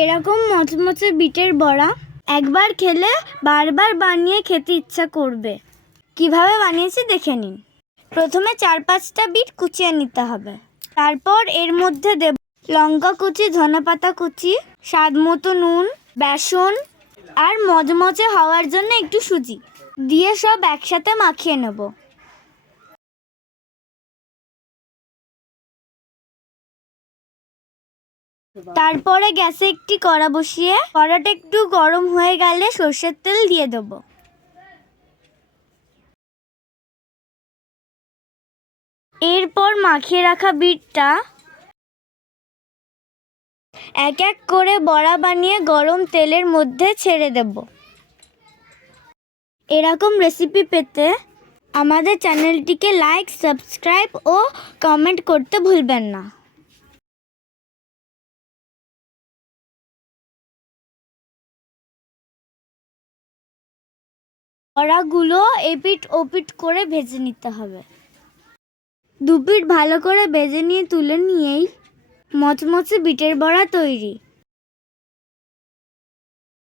এরকম মচমচে বিটের বড়া একবার খেলে বারবার বানিয়ে খেতে ইচ্ছা করবে। কিভাবে বানিয়েছি দেখে নিন। প্রথমে 4-5টা বিট কুচিয়ে নিতে হবে। তারপর এর মধ্যে দেব লঙ্কা কুচি, ধনেপাতা কুচি, স্বাদ মতো নুন, বেসন আর মচমচে হওয়ার জন্য একটু সুজি দিয়ে সব একসাথে মাখিয়ে নেব। তারপরে গ্যাসে একটি কড়া বসিয়ে কড়াটা একটু গরম হয়ে গেলে সরষের তেল দিয়ে দেব। এরপর মাখিয়ে রাখা বিটটা এক এক করে বড়া বানিয়ে গরম তেলের মধ্যে ছেড়ে দেব। এরকম রেসিপি পেতে আমাদের চ্যানেলটিকে লাইক, সাবস্ক্রাইব ও কমেন্ট করতে ভুলবেন না। বড়াগুলো এপিট ওপিট করে ভেজে নিতে হবে। দুপিট ভালো করে ভেজে নিয়ে তুলে নিয়েই মচমচে বিটের বড়া তৈরি।